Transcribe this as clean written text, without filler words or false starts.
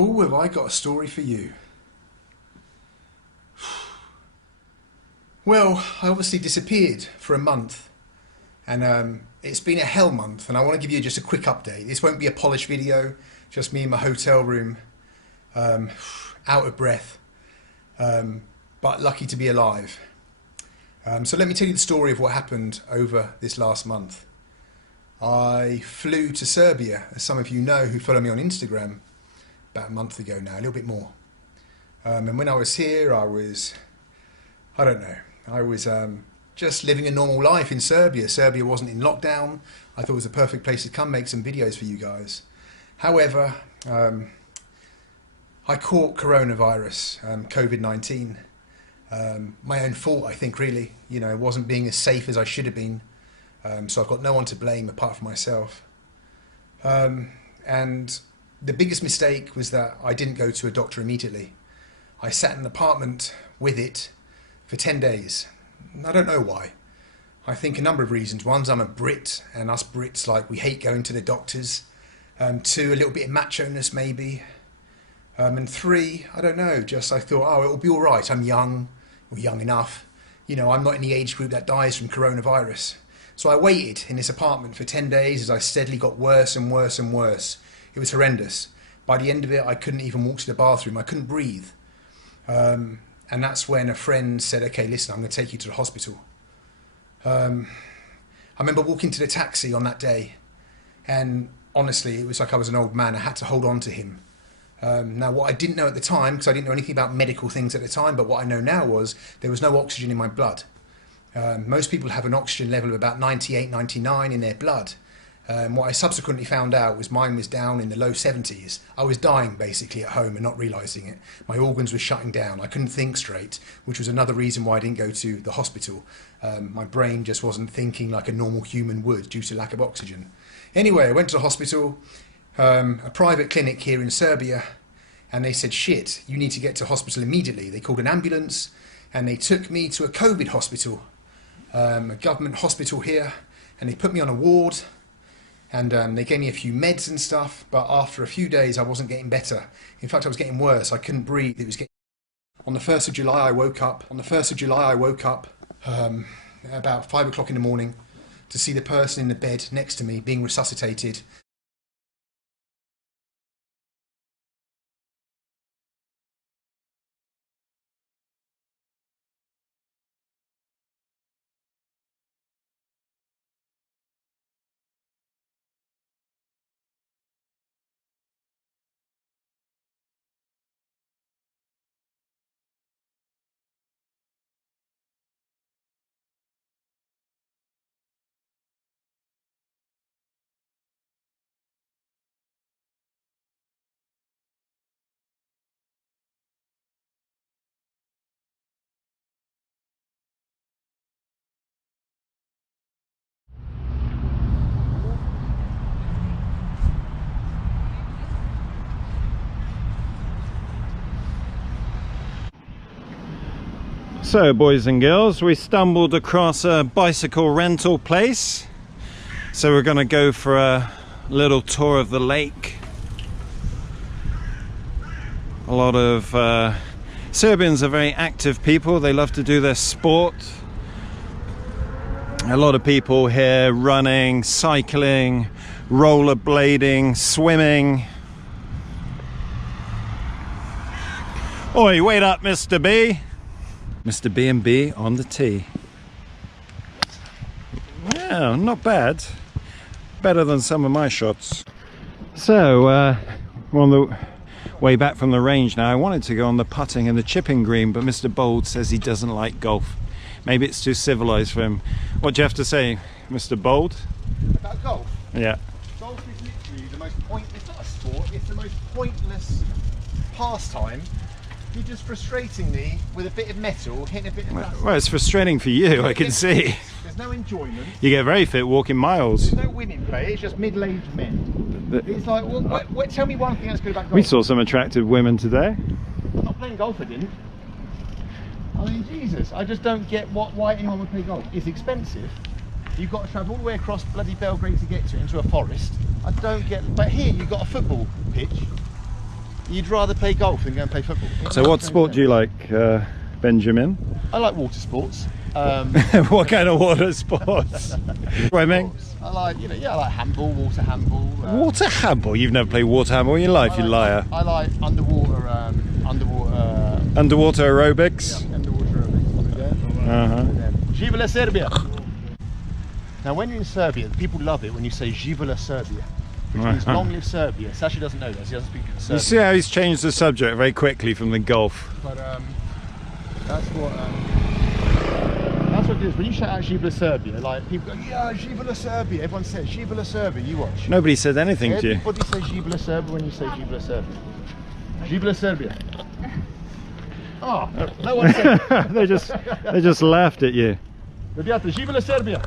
Oh, have I got a story for you? Well, I obviously disappeared for a month, and it's been a hell month, and I want to give you just a quick update. This won't be a polished video, just me in my hotel room, out of breath, but lucky to be alive. So let me tell you the story of what happened over this last month. I flew to Serbia, as some of you know who follow me on Instagram, about a month ago now, a little bit more. And when I was here, I was just living a normal life in Serbia. Serbia wasn't in lockdown. I thought it was a perfect place to come make some videos for you guys. However, I caught coronavirus, COVID-19. My own fault, I think, really. You know, wasn't being as safe as I should have been. So I've got no one to blame apart from myself. And the biggest mistake was that I didn't go to a doctor immediately. I sat in an apartment with it for 10 days. I don't know why. I think a number of reasons. One's I'm a Brit, and us Brits, like, we hate going to the doctors. Two, a little bit of macho-ness maybe. And three, I don't know, just I thought, oh, it'll be all right. I'm young, or young enough. You know, I'm not in the age group that dies from coronavirus. So I waited in this apartment for 10 days as I steadily got worse and worse and worse. It was horrendous. By the end of it, I couldn't even walk to the bathroom. I couldn't breathe. And that's when a friend said, okay, listen, I'm going to take you to the hospital. I remember walking to the taxi on that day, and honestly, it was like I was an old man. I had to hold on to him. Now, what I didn't know at the time, because I didn't know anything about medical things at the time, but what I know now was there was no oxygen in my blood. Most people have an oxygen level of about 98, 99 in their blood. What I subsequently found out was mine was down in the low 70s. I was dying basically at home and not realising it. My organs were shutting down. I couldn't think straight, which was another reason why I didn't go to the hospital. My brain just wasn't thinking like a normal human would due to lack of oxygen. Anyway, I went to the hospital, a private clinic here in Serbia, and they said, shit, you need to get to hospital immediately. They called an ambulance and they took me to a COVID hospital, a government hospital here, and they put me on a ward. And they gave me a few meds and stuff, but after a few days I wasn't getting better. In fact, I was getting worse. I couldn't breathe. It was getting... On the 1st of July I woke up. About 5 o'clock in the morning to see the person in the bed next to me being resuscitated. So, boys and girls, we stumbled across a bicycle rental place. So we're going to go for a little tour of the lake. A lot of Serbians are very active people. They love to do their sport. A lot of people here running, cycling, rollerblading, swimming. Oi, wait up, Mr. B. Mr. B&B on the tee. Yeah, not bad. Better than some of my shots. So, we're on the way back from the range now. I wanted to go on the putting and the chipping green, but Mr. Baldr says he doesn't like golf. Maybe it's too civilized for him. What do you have to say, Mr. Baldr? About golf? Yeah. Golf is literally the most pointless, it's not a sport, it's the most pointless pastime. You're just frustrating me with a bit of metal, hitting a bit of dust. Well, it's frustrating for you, I can see. There's no enjoyment. You get very fit walking miles. There's no women play, it's just middle-aged men. It's like, tell me one thing that's good about golf. We saw some attractive women today. I'm not playing golf, I didn't. I mean, Jesus, I just don't get why anyone would play golf. It's expensive. You've got to travel all the way across bloody Belgrade to get to it, into a forest. I don't get, but here you've got a football pitch. You'd rather play golf than go and play football. So what sport do you like, Benjamin? I like water sports. What kind of water sports? Swimming? I like, I like handball, water handball. Water handball? You've never played water handball in your life, you liar. I like underwater aerobics? Yeah, underwater aerobics. Živela Serbia! Now when you're in Serbia, people love it when you say Živela Serbia, which means long live Serbia. Sashi doesn't know this, he doesn't speak Serbian. You see how he's changed the subject very quickly from the golf. But that's what it is. When you shout out Živela Serbia, like people go, yeah, Živela Serbia. Everyone says Živela Serbia. You watch. Nobody said anything to you. Everybody says Živela Serbia when you say Živela Serbia. Živela Serbia. Oh, no one said. They just laughed at you. Radiata, Živela Serbia.